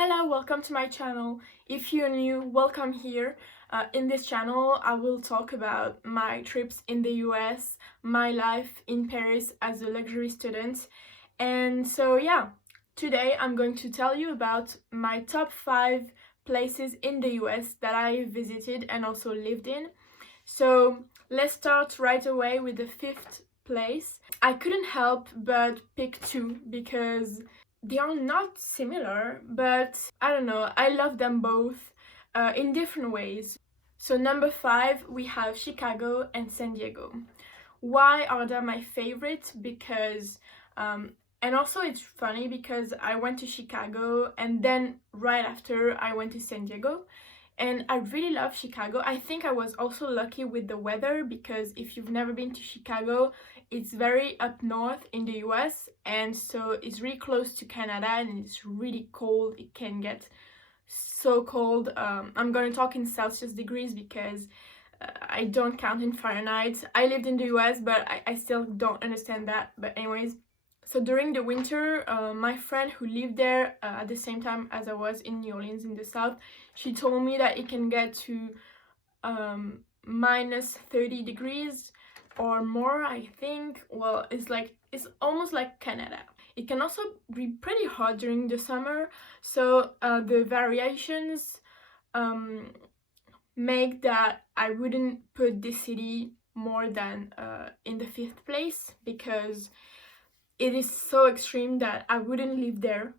Hello, welcome to my channel. If you're new, welcome here. In this channel, I will talk about my trips in the US, my life in Paris as a luxury student. And so yeah, today I'm going to tell you about my top 5 places in the US that I visited and also lived in. So let's start right away with the 5th place. I couldn't help but pick two because they are not similar, but I don't know, I love them both in different ways. So number 5, we have Chicago and San Diego. Why are they my favorite? Because and also it's funny because I went to Chicago and then right after I went to San Diego, and I really love Chicago. I think I was also lucky with the weather because if you've never been to Chicago, it's very up north in the US, and so it's really close to Canada and it's really cold. It can get so cold. I'm gonna talk in Celsius degrees because I don't count in Fahrenheit. I lived in the US, but I still don't understand that. But anyways, so during the winter, my friend who lived there at the same time as I was in New Orleans in the south, she told me that it can get to minus 30 degrees or more, I think. Well, it's almost like Canada. It can also be pretty hot during the summer, so the variations make that I wouldn't put this city more than in the 5th place because it is so extreme that I wouldn't live there.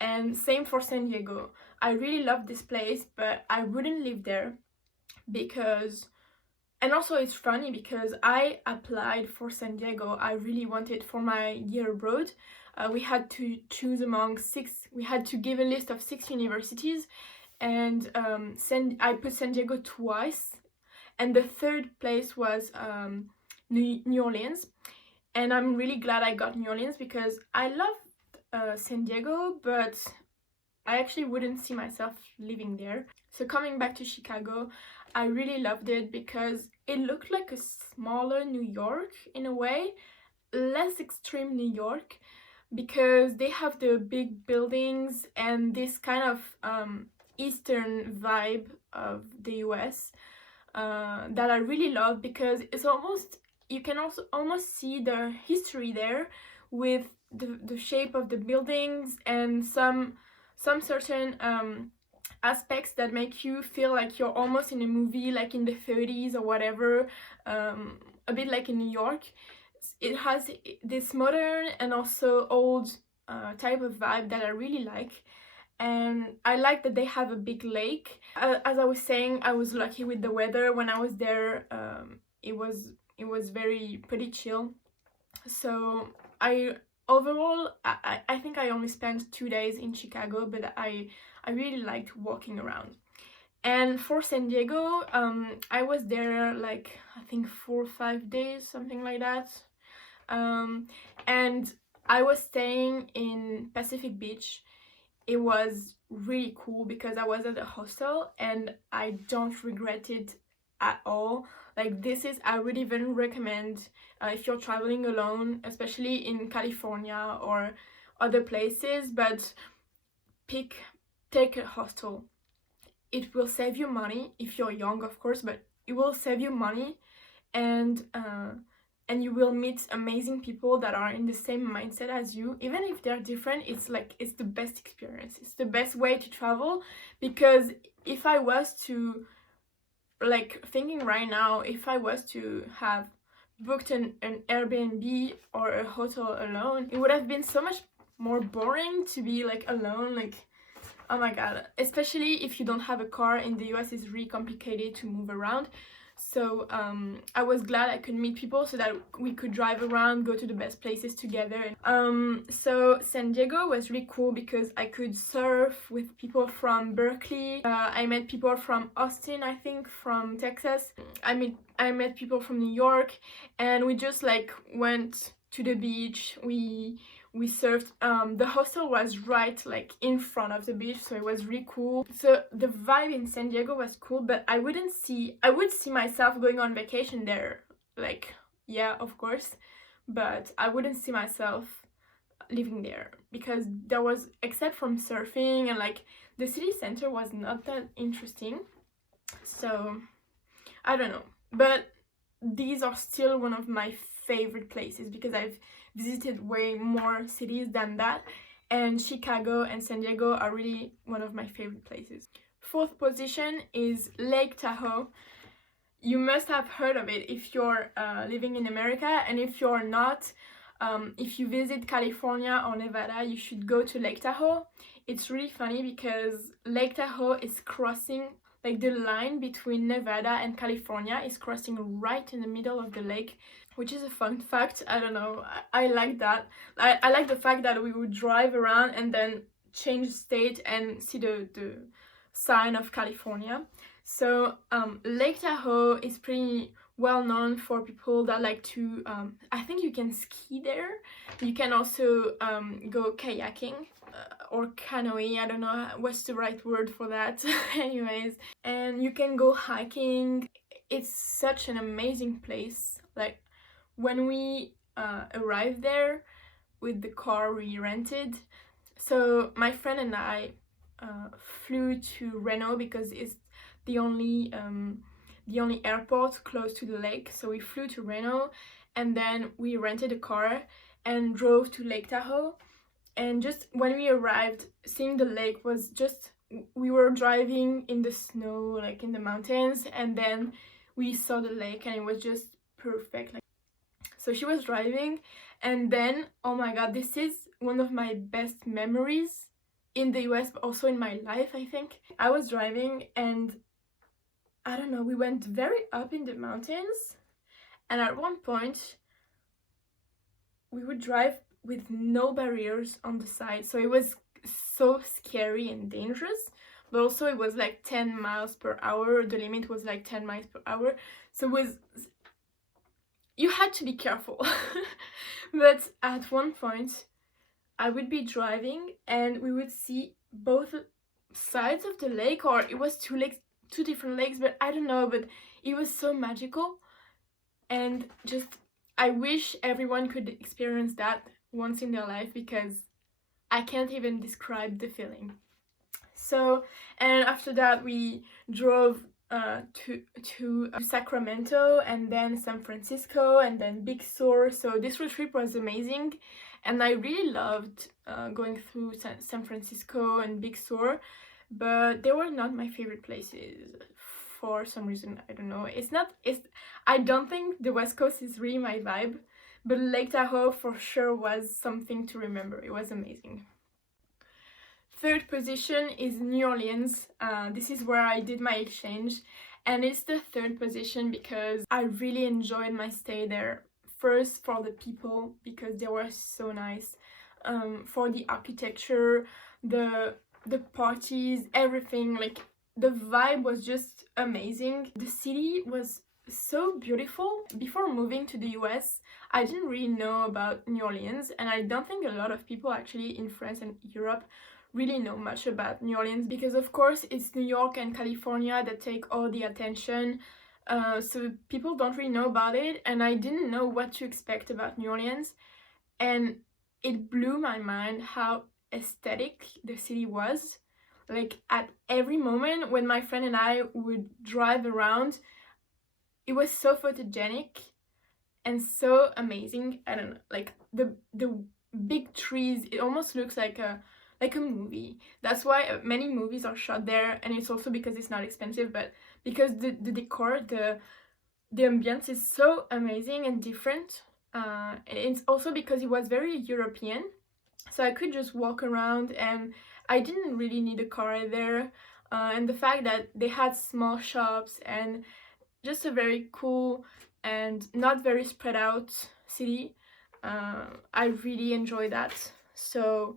And same for San Diego. I really love this place, but I wouldn't live there because, and also it's funny because I applied for San Diego. I really wanted for my year abroad. We had to choose among 6, we had to give a list of 6 universities, and I put San Diego twice, and the 3rd place was New Orleans. And I'm really glad I got New Orleans because I love San Diego, but I actually wouldn't see myself living there. So coming back to Chicago, I really loved it because it looked like a smaller New York in a way, less extreme New York, because they have the big buildings and this kind of eastern vibe of the US that I really love because it's almost, you can also almost see the history there with the shape of the buildings and some certain aspects that make you feel like you're almost in a movie, like in the 30s or whatever, a bit like in New York. It has this modern and also old type of vibe that I really like. And I like that they have a big lake. As I was saying, I was lucky with the weather. When I was there, it was very pretty chill. So overall I think I only spent 2 days in Chicago, but I really liked walking around. And for San Diego, I was there like I think 4 or 5 days, something like that. And I was staying in Pacific Beach. It was really cool because I was at a hostel and I don't regret it at all. Like I would even recommend if you're traveling alone, especially in California or other places, but take a hostel. It will save you money if you're young, of course, but it will save you money, and you will meet amazing people that are in the same mindset as you. Even if they're different, it's the best experience. It's the best way to travel, because if I was to, like, thinking right now, if I was to have booked an Airbnb or a hotel alone, it would have been so much more boring to be like alone. Like, oh my god, especially if you don't have a car in the US, it's really complicated to move around. So I was glad I could meet people so that we could drive around, go to the best places together. So San Diego was really cool because I could surf with people from Berkeley. I met people from Austin, I think, from Texas. I met people from New York, and we just like went to the beach. We surfed. The hostel was right like in front of the beach, so it was really cool. So the vibe in San Diego was cool, but I would see myself going on vacation there, like, yeah, of course, but I wouldn't see myself living there, because there was, except from surfing and like the city center was not that interesting. So I don't know, but these are still one of my favorite places because I've visited way more cities than that, and Chicago and San Diego are really one of my favorite places. Fourth position is Lake Tahoe. You must have heard of it if you're living in America, and if you're not, if you visit California or Nevada, you should go to Lake Tahoe. It's really funny because Lake Tahoe is crossing, like the line between Nevada and California is crossing right in the middle of the lake, which is a fun fact. I don't know, I like that. I like the fact that we would drive around and then change state and see the sign of California. So Lake Tahoe is pretty well known for people that like to, I think you can ski there. You can also go kayaking or canoeing, I don't know what's the right word for that. Anyways, and you can go hiking. It's such an amazing place. Like when we arrived there with the car we rented, so my friend and I flew to Reno because it's the only airport close to the lake. So we flew to Reno, and then we rented a car and drove to Lake Tahoe. And just when we arrived, seeing the lake was just, we were driving in the snow, like in the mountains, and then we saw the lake and it was just perfect. Like, so she was driving, and then, oh my god, this is one of my best memories in the US, but also in my life, I think. I was driving and I don't know, we went very up in the mountains, and at one point we would drive with no barriers on the side, so it was so scary and dangerous, but also it was like 10 miles per hour. The limit was like 10 miles per hour, so it was, you had to be careful. But at one point I would be driving and we would see both sides of the lake, or it was two lakes, two different lakes, but I don't know, but it was so magical. And just, I wish everyone could experience that once in their life, because I can't even describe the feeling. So, and after that we drove to Sacramento, and then San Francisco, and then Big Sur. So this road trip was amazing, and I really loved going through San Francisco and Big Sur, but they were not my favorite places for some reason. I don't know, I don't think the West Coast is really my vibe, but Lake Tahoe for sure was something to remember. It was amazing. Third position is New Orleans. This is where I did my exchange, and it's the third position because I really enjoyed my stay there. First, for the people, because they were so nice, for the architecture, the parties, everything, like the vibe was just amazing. The city was so beautiful. Before moving to the US, I didn't really know about New Orleans, and I don't think a lot of people actually in France and Europe really know much about New Orleans, because of course it's New York and California that take all the attention, so people don't really know about it, and I didn't know what to expect about New Orleans, and it blew my mind how aesthetic the city was. Like at every moment when my friend and I would drive around, it was so photogenic and so amazing. I don't know, like the big trees, it almost looks like a movie. That's why many movies are shot there, and it's also because it's not expensive, but because the decor, the ambience is so amazing and different. And it's also because it was very European, so I could just walk around and I didn't really need a car there. And the fact that they had small shops and just a very cool and not very spread out city, I really enjoy that. So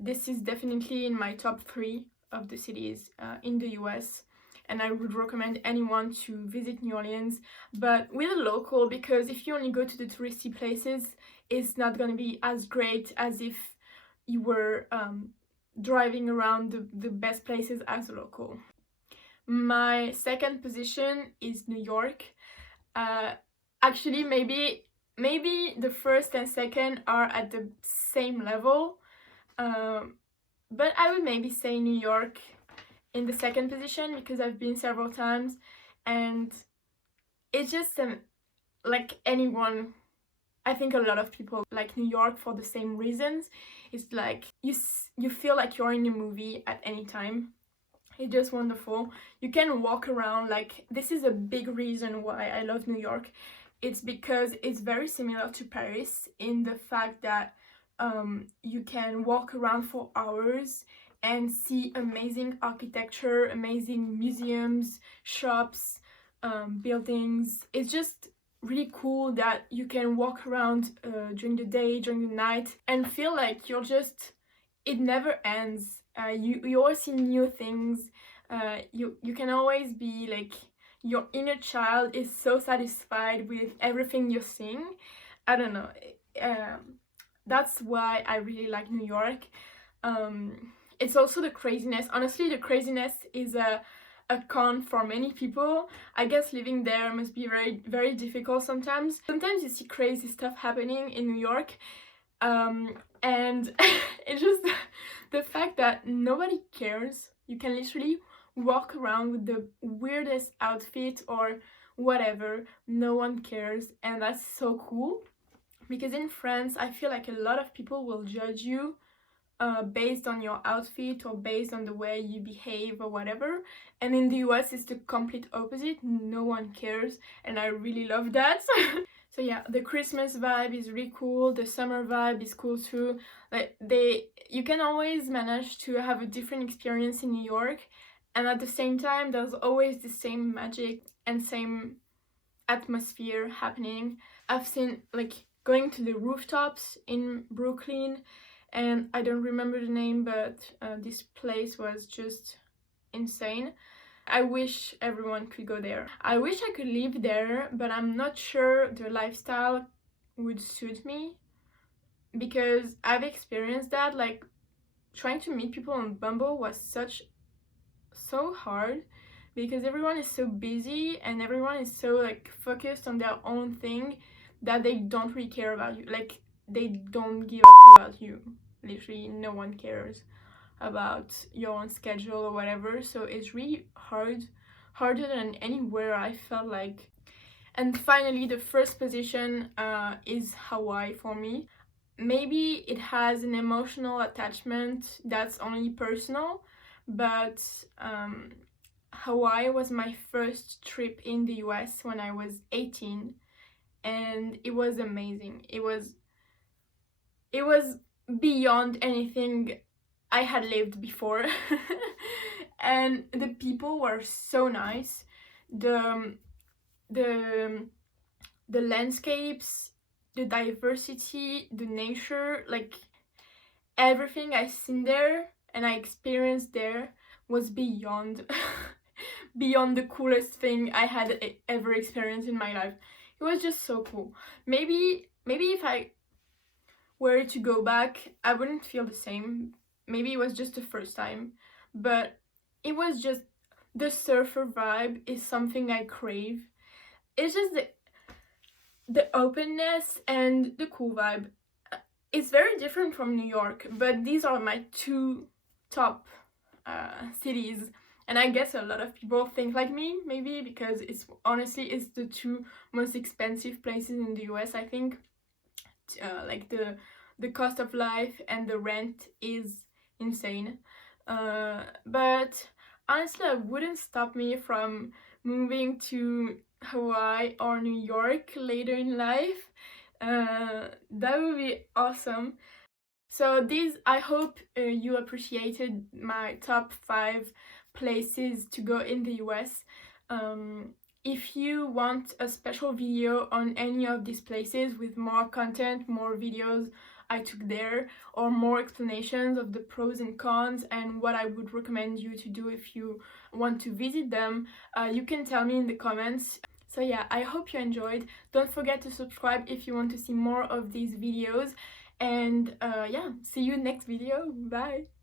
this is definitely in my top 3 of the cities in the US, and I would recommend anyone to visit New Orleans, but with a local, because if you only go to the touristy places, it's not going to be as great as if you were driving around the best places as a local. My second position is New York. Actually, maybe maybe the first and second are at the same level, but I would maybe say New York in the second position because I've been several times, and it's just like anyone. I think a lot of people like New York for the same reasons. It's like you feel like you're in a movie at any time. It's just wonderful. You can walk around, like this is a big reason why I love New York. It's because it's very similar to Paris in the fact that you can walk around for hours and see amazing architecture, amazing museums, shops, buildings. It's just really cool that you can walk around during the day, during the night, and feel like you're just, it never ends. You always see new things. You can always be like, your inner child is so satisfied with everything you're seeing. I don't know. That's why I really like New York. It's also the craziness. Honestly, the craziness is a con for many people. I guess living there must be very, very difficult sometimes. Sometimes you see crazy stuff happening in New York, and it's just the fact that nobody cares. You can literally walk around with the weirdest outfit or whatever, no one cares, and that's so cool. Because in France, I feel like a lot of people will judge you based on your outfit or based on the way you behave or whatever. And in the US, it's the complete opposite. No one cares, and I really love that. So yeah, the Christmas vibe is really cool. The summer vibe is cool too. Like you can always manage to have a different experience in New York, and at the same time, there's always the same magic and same atmosphere happening. I've seen like going to the rooftops in Brooklyn, and I don't remember the name, but this place was just insane. I wish everyone could go there. I wish I could live there, but I'm not sure the lifestyle would suit me, because I've experienced that. Like trying to meet people on Bumble was so hard, because everyone is so busy and everyone is so like focused on their own thing that they don't really care about you. Like they don't give a fuck about you. Literally no one cares about your own schedule or whatever. So it's really harder than anywhere I felt like. And finally, the first position is Hawaii for me. Maybe it has an emotional attachment that's only personal, but Hawaii was my first trip in the US when I was 18, and it was amazing. It was beyond anything I had lived before. And the people were so nice. The landscapes, the diversity, the nature, like everything I seen there and I experienced there was beyond beyond the coolest thing I had ever experienced in my life. It was just so cool. Maybe if I were to go back, I wouldn't feel the same. Maybe it was just the first time, but it was just, the surfer vibe is something I crave. It's just the openness and the cool vibe. It's very different from New York, but these are my two top cities, and I guess a lot of people think like me, maybe because it's the two most expensive places in the US. I think like the cost of life and the rent is insane, but honestly, it wouldn't stop me from moving to Hawaii or New York later in life. That would be awesome. So I hope you appreciated my top 5 places to go in the US. If you want a special video on any of these places with more content, more videos I took there, or more explanations of the pros and cons and what I would recommend you to do if you want to visit them, you can tell me in the comments. So yeah, I hope you enjoyed. Don't forget to subscribe if you want to see more of these videos. And yeah, see you next video. Bye!